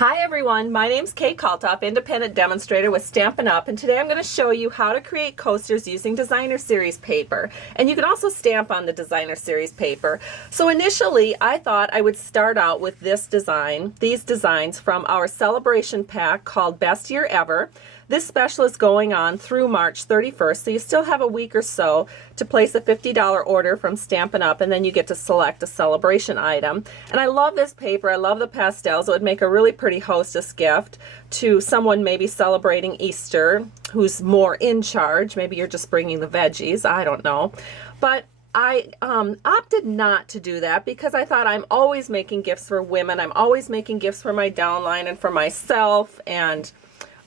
Hi everyone, my name's Kate Kalthoff, independent demonstrator with Stampin' Up, and today I'm going to show you how to create coasters using designer series paper. And you can also stamp on the designer series paper. So initially I thought I would start out with this design, these designs from our celebration pack called Best Year Ever. This special is going on through March 31st, so you still have a week or so to place a $50 order from Stampin' Up, and then you get to select a celebration item. And I love this paper. I love the pastels. It would make a really pretty hostess gift to someone maybe celebrating Easter who's more in charge. Maybe you're just bringing the veggies. I don't know. But I opted not to do that because I thought I'm always making gifts for women. I'm always making gifts for my downline and for myself and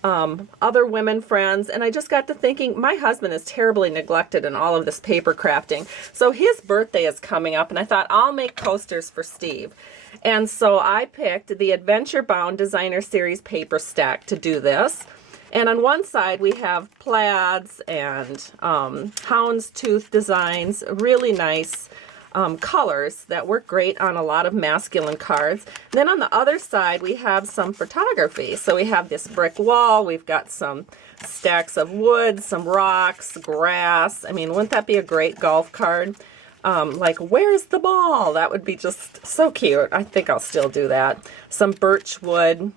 other women friends, and I just got to thinking my husband is terribly neglected in all of this paper crafting. So his birthday is coming up and I thought I'll make coasters for Steve. And so I picked the Adventure Bound Designer Series paper stack to do this. And on one side we have plaids and houndstooth designs, really nice colors that work great on a lot of masculine cards. And then on the other side we have some photography. So we have this brick wall, we've got some stacks of wood, some rocks, grass. I mean, wouldn't that be a great golf card? Like, where's the ball? That would be just so cute. I think I'll still do that. Some birch wood.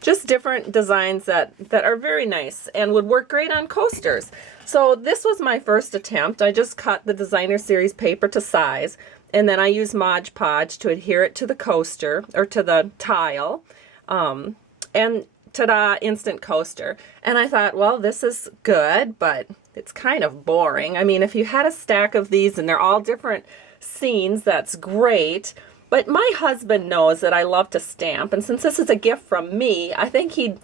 Just different designs that are very nice and would work great on coasters. So this was my first attempt. I just cut the designer series paper to size, and then I used Mod Podge to adhere it to the coaster or to the tile, and ta-da, instant coaster. And I thought, well, this is good, but it's kind of boring. I mean, if you had a stack of these and they're all different scenes, that's great. But my husband knows that I love to stamp, and since this is a gift from me, I think he'd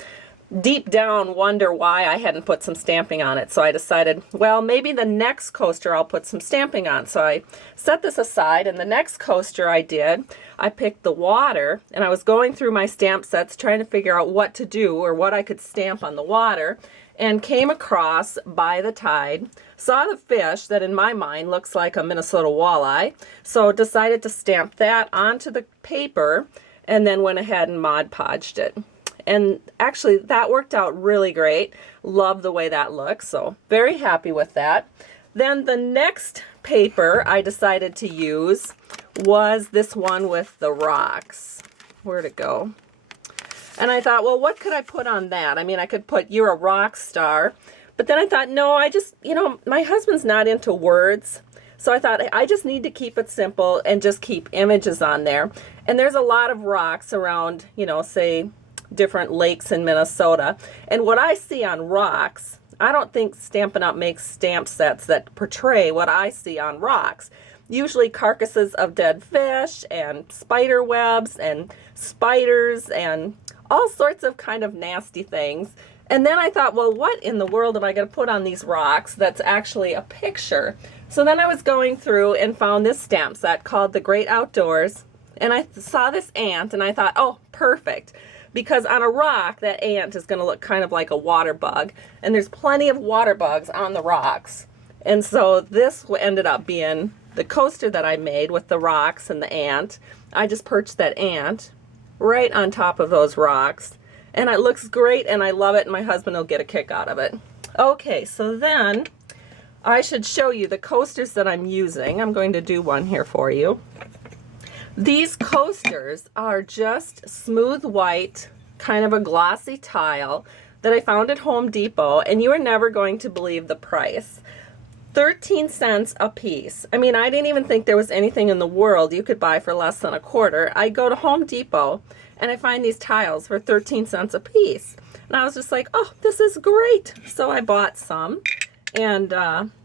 deep down wonder why I hadn't put some stamping on it. So I decided, well, maybe the next coaster I'll put some stamping on. So I set this aside, and the next coaster I did, I picked the water, and I was going through my stamp sets trying to figure out what to do or what I could stamp on the water, and came across By the Tide, saw the fish that in my mind looks like a Minnesota walleye, so decided to stamp that onto the paper and then went ahead and Mod Podged it. And actually that worked out really great. Love the way that looks, so very happy with that. Then the next paper I decided to use was this one with the rocks. Where'd it go? And I thought, well, what could I put on that? I mean, I could put "You're a rock star," but then I thought, no, I just, my husband's not into words. So I thought I just need to keep it simple and just keep images on there. And there's a lot of rocks around, say different lakes in Minnesota. And what I see on rocks, I don't think Stampin' Up makes stamp sets that portray what I see on rocks. Usually carcasses of dead fish and spider webs and spiders and all sorts of kind of nasty things. And then I thought, well, what in the world am I going to put on these rocks that's actually a picture? So then I was going through and found this stamp set called The Great Outdoors, and I saw this ant and I thought, oh, perfect. Because on a rock, that ant is going to look kind of like a water bug, and there's plenty of water bugs on the rocks. And so this ended up being the coaster that I made with the rocks and the ant. I just perched that ant right on top of those rocks, and it looks great and I love it, and my husband will get a kick out of it. Okay, so then I should show you the coasters that I'm using. I'm going to do one here for you. These coasters are just smooth white, kind of a glossy tile that I found at Home Depot, and you are never going to believe the price. 13 cents a piece. I mean, I didn't even think there was anything in the world you could buy for less than a quarter. I go to Home Depot and I find these tiles for 13 cents a piece. And I was just like, oh, this is great. So I bought some, and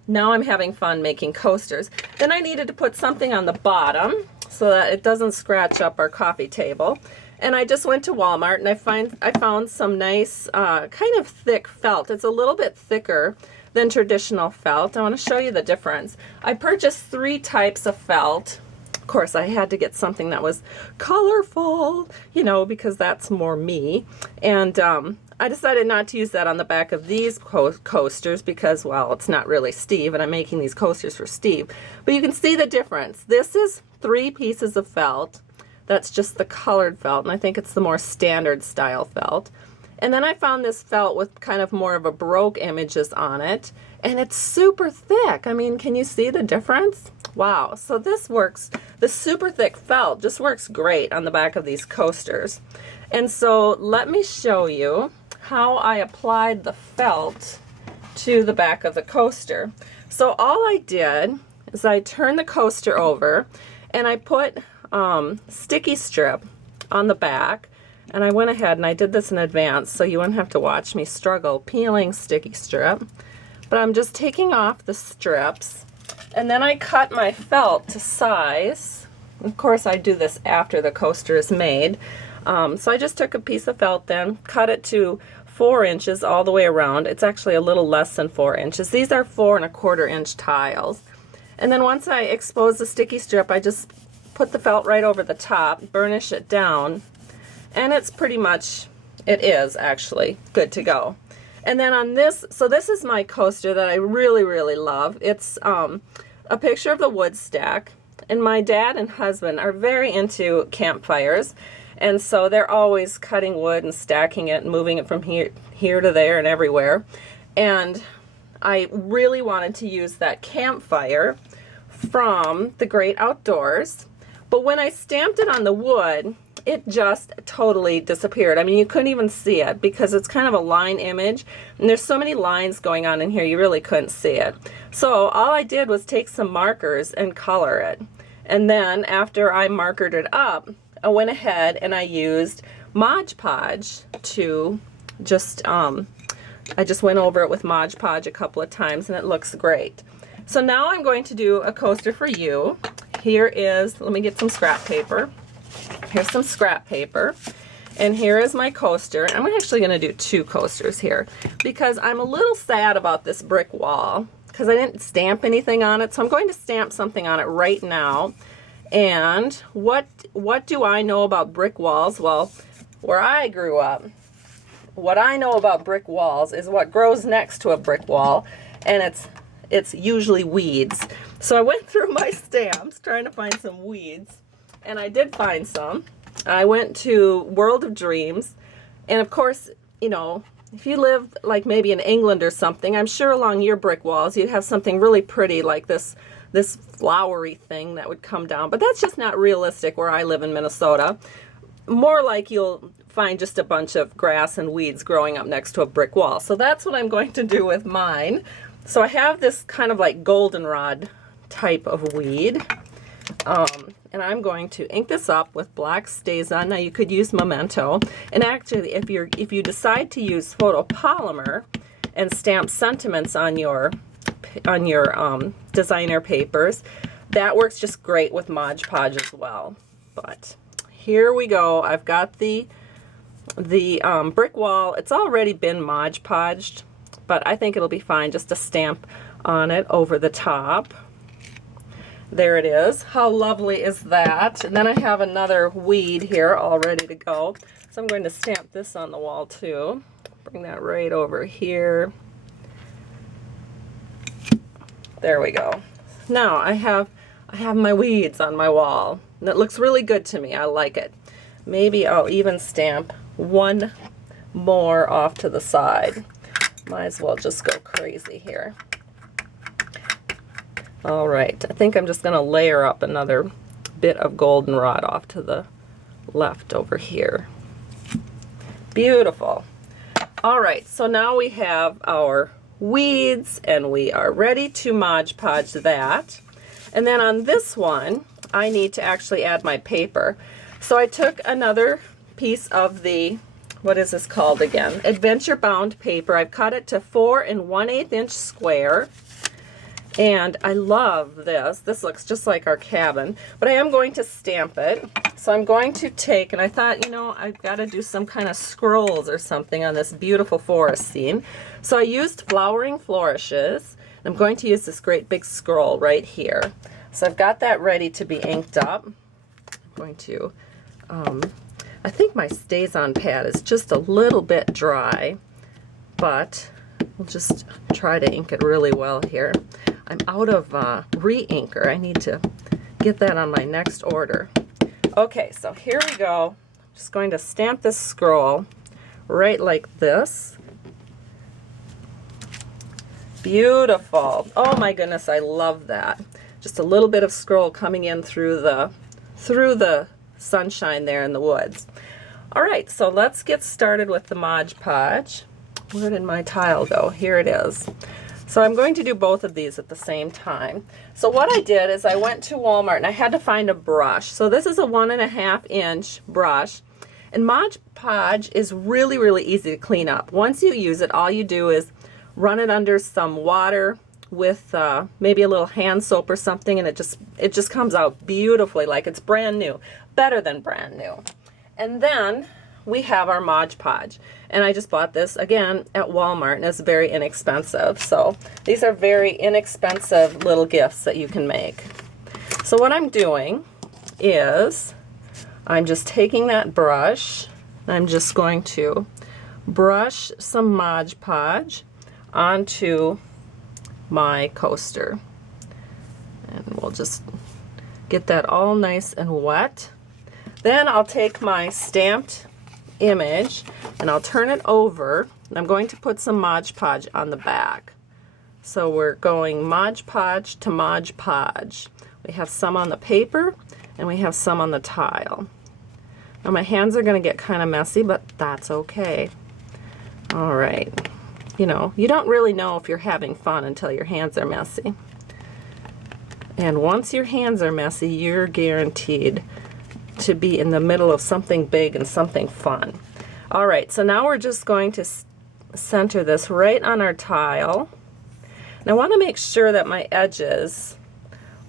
now I'm having fun making coasters. Then I needed to put something on the bottom so that it doesn't scratch up our coffee table. And I just went to Walmart and I found some nice kind of thick felt. It's a little bit thicker than traditional felt. I want to show you the difference. I purchased 3 types of felt. Of course, I had to get something that was colorful, because that's more me. And I decided not to use that on the back of these coasters because, well, it's not really Steve, and I'm making these coasters for Steve. But you can see the difference. This is 3 pieces of felt That's just the colored felt, and I think it's the more standard style felt. And then I found this felt with kind of more of a Baroque images on it, and it's super thick. I mean, can you see the difference? Wow, so this works, the super thick felt just works great on the back of these coasters. And so let me show you how I applied the felt to the back of the coaster. So all I did is I turned the coaster over and I put sticky strip on the back, and I went ahead and I did this in advance so you wouldn't have to watch me struggle peeling sticky strip. But I'm just taking off the strips, and then I cut my felt to size. Of course, I do this after the coaster is made. So I just took a piece of felt then, cut it to 4 inches all the way around. It's actually a little less than 4 inches. These are 4 1/4 inch tiles. And then once I expose the sticky strip, I just put the felt right over the top, burnish it down, and it's pretty much, it is actually good to go. And then on this, so this is my coaster that I really, really love. It's a picture of the wood stack, and my dad and husband are very into campfires, and so they're always cutting wood and stacking it and moving it from here to there and everywhere. And I really wanted to use that campfire from The Great Outdoors, but when I stamped it on the wood, it just totally disappeared. I mean, you couldn't even see it because it's kind of a line image, and there's so many lines going on in here you really couldn't see it. So all I did was take some markers and color it. And then after I markered it up, I went ahead and I used Mod Podge to just, I just went over it with Mod Podge a couple of times, and it looks great. So now I'm going to do a coaster for you. Here is, let me get some scrap paper. Here's some scrap paper, and here is my coaster. I'm actually going to do 2 coasters here because I'm a little sad about this brick wall because I didn't stamp anything on it, so I'm going to stamp something on it right now. And what do I know about brick walls? Well, where I grew up, what I know about brick walls is what grows next to a brick wall, and it's usually weeds. So I went through my stamps trying to find some weeds, and I did find some. I went to World of Dreams, and of course, you know, if you live like maybe in England or something, I'm sure along your brick walls you'd have something really pretty like this flowery thing that would come down, but that's just not realistic where I live in Minnesota. More like you'll find just a bunch of grass and weeds growing up next to a brick wall. So that's what I'm going to do with mine. So I have this kind of like goldenrod type of weed. And I'm going to ink this up with black StazOn. Now you could use Memento, and actually if you decide to use photopolymer and stamp sentiments on your designer papers, that works just great with Mod Podge as well. But here we go. I've got the brick wall. It's already been Mod Podged, but I think it'll be fine just to stamp on it over the top. There it is. How lovely is that? And then I have another weed here all ready to go. So I'm going to stamp this on the wall too. Bring that right over here. There we go. Now I have my weeds on my wall. And it looks really good to me. I like it. Maybe I'll even stamp one more off to the side. Might as well just go crazy here. All right, I think I'm just going to layer up another bit of goldenrod off to the left over here. Beautiful. All right, so now we have our weeds, and we are ready to Mod Podge that. And then on this one, I need to actually add my paper. So I took another piece of the, what is this called again? Adventure Bound paper. I've cut it to 4 1/8 inch square. And I love this. This looks just like our cabin, but I am going to stamp it. So I'm going to take, and I thought, you know, I've got to do some kind of scrolls or something on this beautiful forest scene. So I used Flowering Flourishes. I'm going to use this great big scroll right here. So I've got that ready to be inked up. I'm going to, I think my StazOn pad is just a little bit dry, but we'll just try to ink it really well here. I'm out of re-inker. I need to get that on my next order. Okay, so here we go. I'm just going to stamp this scroll right like this. Beautiful. Oh my goodness, I love that. Just a little bit of scroll coming in through the sunshine there in the woods. All right, so let's get started with the Mod Podge. Where did my tile go? Here it is. So I'm going to do both of these at the same time. So what I did is I went to Walmart and I had to find a brush. So this is a 1.5 inch brush. And Mod Podge is really, really easy to clean up. Once you use it, all you do is run it under some water with maybe a little hand soap or something, and it just comes out beautifully, like it's brand new, better than brand new. And then we have our Mod Podge, and I just bought this again at Walmart, and it's very inexpensive. So these are very inexpensive little gifts that you can make. So what I'm doing is I'm just taking that brush, and I'm just going to brush some Mod Podge onto my coaster, and we'll just get that all nice and wet. Then I'll take my stamped image and I'll turn it over, and I'm going to put some Mod Podge on the back. So we're going Mod Podge to Mod Podge. We have some on the paper and we have some on the tile. Now my hands are going to get kind of messy, but that's okay. All right. You know, you don't really know if you're having fun until your hands are messy. And once your hands are messy, you're guaranteed to be in the middle of something big and something fun. All right, so now we're just going to center this right on our tile. And I want to make sure that my edges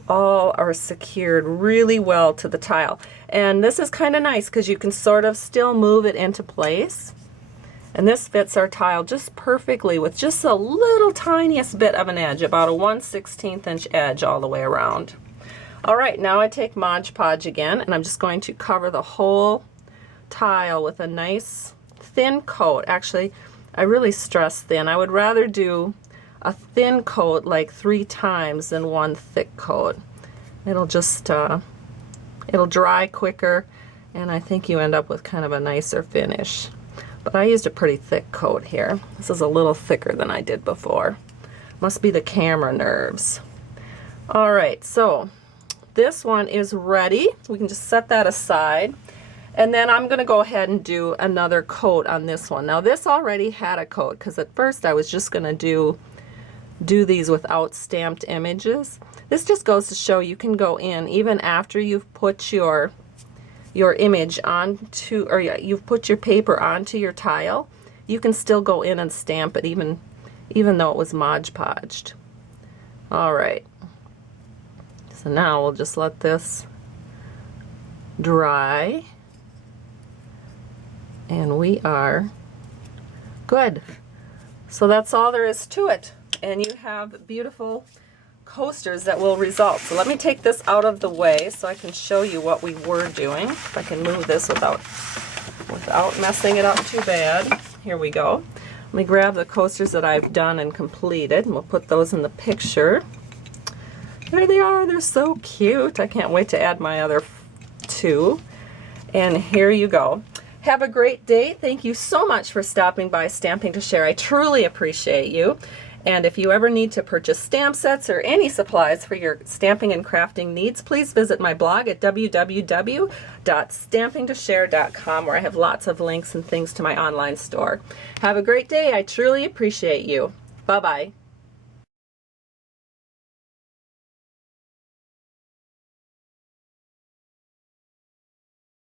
all are secured really well to the tile. And this is kind of nice because you can sort of still move it into place. And this fits our tile just perfectly with just a little tiniest bit of an edge, about a 1/16 inch edge all the way around. All right, now I take Mod Podge again, and I'm just going to cover the whole tile with a nice thin coat. Actually, I really stress thin. I would rather do a thin coat like 3 times than one thick coat. It'll just, it'll dry quicker, and I think you end up with kind of a nicer finish. But I used a pretty thick coat here. This is a little thicker than I did before. Must be the camera nerves. All right, so this one is ready. We can just set that aside. And then I'm gonna go ahead and do another coat on this one. Now this already had a coat, because at first I was just gonna do these without stamped images. This just goes to show you can go in even after you've put your image onto, or you've put your paper onto your tile. You can still go in and stamp it even though it was Mod Podged. All right. So now we'll just let this dry, and we are good. So that's all there is to it, and you have beautiful coasters that will result. So let me take this out of the way so I can show you what we were doing. If I can move this without messing it up too bad. Here we go. Let me grab the coasters that I've done and completed, and we'll put those in the picture. There they are. They're so cute. I can't wait to add my other 2. And here you go. Have a great day. Thank you so much for stopping by Stamping to Share. I truly appreciate you. And if you ever need to purchase stamp sets or any supplies for your stamping and crafting needs, please visit my blog at www.stampingtoshare.com, where I have lots of links and things to my online store. Have a great day. I truly appreciate you. Bye-bye.